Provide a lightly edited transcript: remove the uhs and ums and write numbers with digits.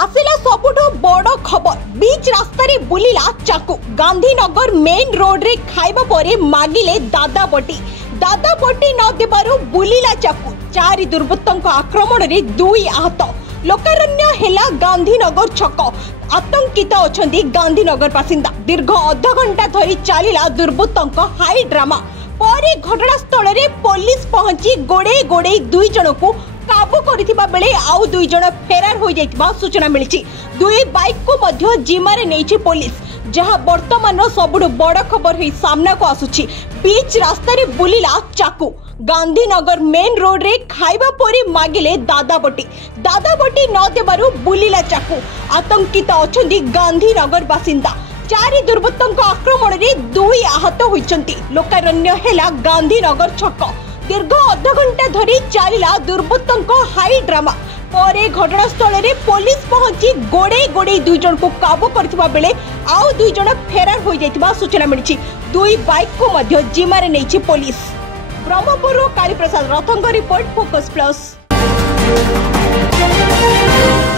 आसिला सबुठु बड़ खबर बीच रास्ता रे बुलिला चाकू गांधीनगर मेन रोड रे खाइबा परे मागिले दादाबटी न देबारु बुलिला चाकू चारि दुर्बृत्तों आक्रमण रे दुई आहत लोकारण्य हेला गांधीनगर छक आतंकित अछंती गांधीनगर बासिंदा दीर्घ अध घंटा धरी चलिला दुर्बृत्तों हाई ड्रामा परे घटनास्थल रे पुलिस पहुंची गोड़े गोड़े दुई जन को काबू करथिबा बेले आउ दुई जन फेरार हो जाइतिबा सूचना मिलिछि। दुई बाइक को मध्य जिमारे नेछि पुलिस जहां वर्तमान सबुठु बड़ खबर होई सामना को आसुछि। बीच रास्ता रे बुलिला चाकू गांधीनगर मेन रोड रे खाइबा परे मागिले दादाबटी न देबारु बुलिला चाकू आतंकित अछंती गांधीनगर बासिंदा चारि दुर्बृत्तों आक्रमण रे दुई आहत होइचंती लोकारण्य हेला गांधीनगर छक दीर्घ अध घंटा धरी चलिला दुर्बृत्तों हाई ड्रामा परे घटनास्थल रे पुलिस पहुंची गोड़े गोड़े दुई जन को काबू करथिबा बेले आउ दुई जन फेरार हो जाइतिबा सूचना मिलिछि। दुई बाइक को मध्य जिमारे नेछि पुलिस। ब्रह्मपुर कालीप्रसाद रथंग रिपोर्ट फोकस प्लस।